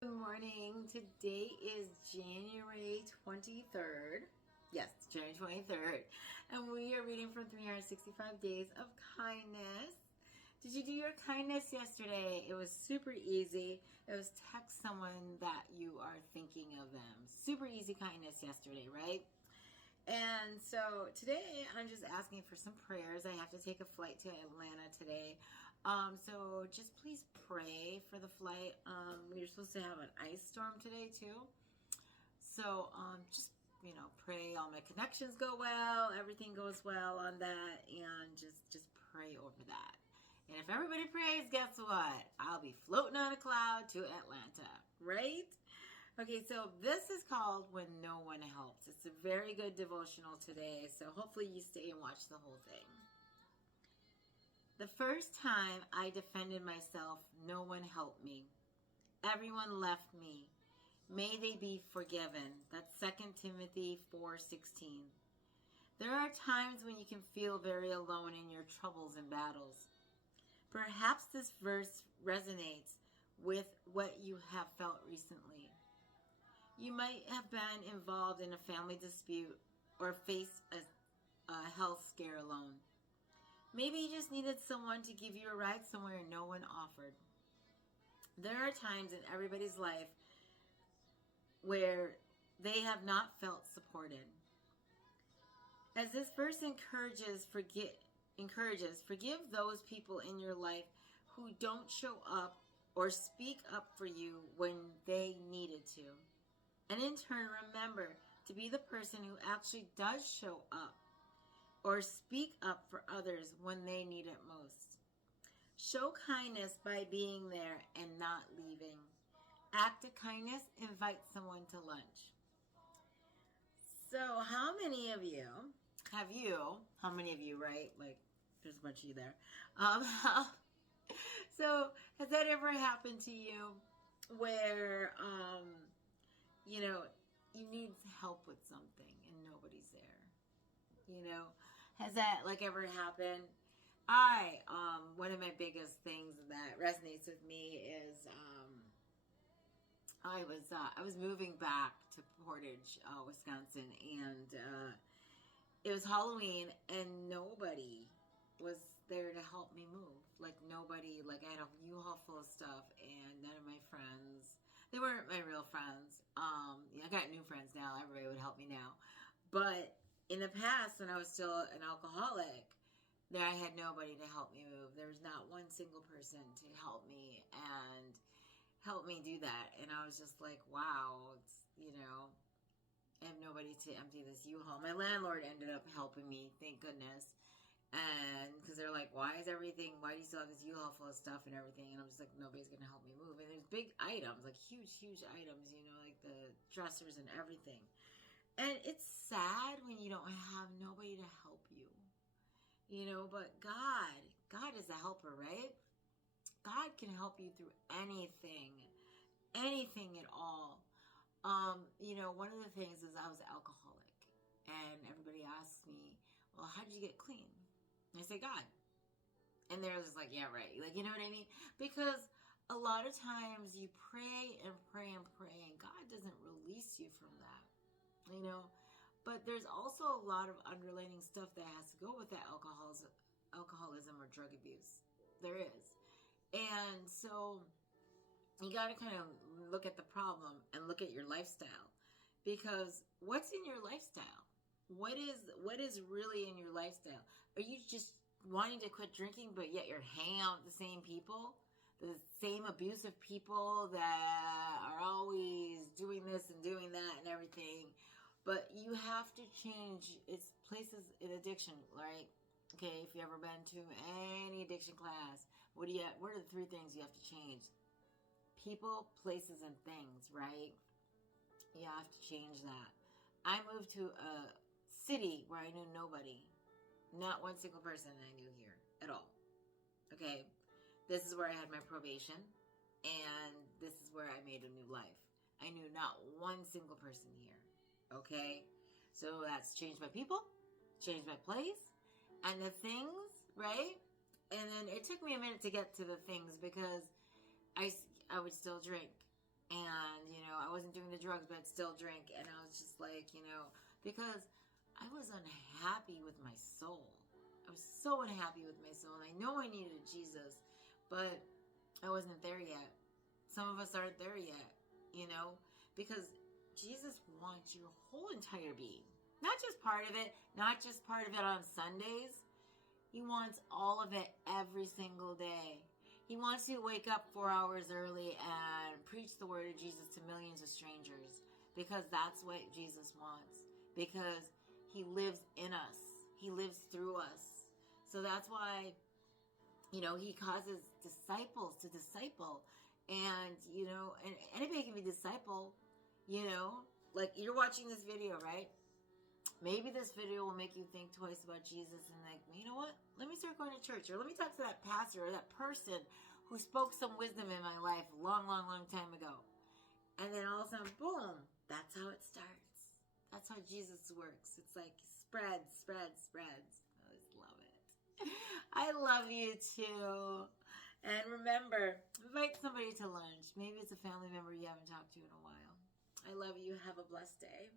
Good morning. Today is January 23rd. Yes, January 23rd. And we are reading from 365 Days of Kindness. Did you do your kindness yesterday? It was super easy. It was text someone that you are thinking of them. Super easy kindness yesterday, right? And so today I'm just asking for some prayers. I have to take a flight to Atlanta today. So just please pray for the flight. We're supposed to have an ice storm today too. So just pray all my connections go well, everything goes well on that, and just pray over that. And if everybody prays, guess what? I'll be floating on a cloud to Atlanta, right? Okay, so this is called When No One Helps. It's a very good devotional today, so hopefully you stay and watch the whole thing. The first time I defended myself, no one helped me. Everyone left me. May they be forgiven. That's 2 Timothy 4:16. There are times when you can feel very alone in your troubles and battles. Perhaps this verse resonates with what you have felt recently. You might have been involved in a family dispute or faced a health scare alone. Maybe you just needed someone to give you a ride somewhere and no one offered. There are times in everybody's life where they have not felt supported. As this verse encourages, forgive those people in your life who don't show up or speak up for you when they needed to. And in turn, remember to be the person who actually does show up or speak up for others when they need it most. Show kindness by being there and not leaving. Act of kindness, invite someone to lunch. So how many of you, right? Like, there's a bunch of you there. So has that ever happened to you where, you need help with something and nobody's there? Has that ever happened? One of my biggest things that resonates with me is, I was moving back to Portage, Wisconsin, and it was Halloween, and nobody was there to help me move. Nobody. I had a U-Haul full of stuff, and none of my friends. They weren't my real friends. I got new friends now. Everybody would help me now, but in the past, when I was still an alcoholic, there I had nobody to help me move. There was not one single person to help me and help me do that. And I was just like, wow, I have nobody to empty this U-Haul. My landlord ended up helping me, thank goodness. And because they're like, why do you still have this U-Haul full of stuff and everything? And I'm just like, nobody's going to help me move. And there's big items, huge items, like the dressers and everything. And it's sad when you don't have nobody to help you, but God is a helper, right? God can help you through anything at all. One of the things is I was alcoholic, and everybody asks me, well, how did you get clean? And I say, God. And they're just like, yeah, right. You know what I mean? Because a lot of times you pray and pray and pray, and God doesn't release you from that, But there's also a lot of underlying stuff that has to go with that alcoholism or drug abuse. There is. And so you got to kind of look at the problem and look at your lifestyle, because what's in your lifestyle? What is really in your lifestyle? Are you just wanting to quit drinking, but yet you're hanging out with the same people, the same abusive people that are always doing this and doing that and everything? But you have to change. It's places in addiction, right? Okay, if you've ever been to any addiction class, what are the 3 things you have to change? People, places, and things, right? You have to change that. I moved to a city where I knew nobody. Not one single person I knew here at all. Okay? This is where I had my probation, and this is where I made a new life. I knew not one single person here. Okay? So that's changed my people, changed my place, and the things, right? And then it took me a minute to get to the things, because I would still drink. And, I wasn't doing the drugs, but I'd still drink. And I was just like, because I was unhappy with my soul. I was so unhappy with my soul. And I know I needed Jesus, but I wasn't there yet. Some of us aren't there yet, because Jesus wants your whole entire being. Not just part of it, not just part of it on Sundays. He wants all of it every single day. He wants you to wake up 4 hours early and preach the word of Jesus to millions of strangers, because that's what Jesus wants. Because he lives in us. He lives through us. So that's why, he causes disciples to disciple. And, and anybody can be disciple, like you're watching this video, right? Maybe this video will make you think twice about Jesus and like, you know what? Let me start going to church, or let me talk to that pastor or that person who spoke some wisdom in my life a long, long, long time ago. And then all of a sudden, boom, that's how it starts. That's how Jesus works. It's like spreads. I just love it. I love you too. And remember, invite somebody to lunch. Maybe it's a family member you haven't talked to in a while. I love you. Have a blessed day.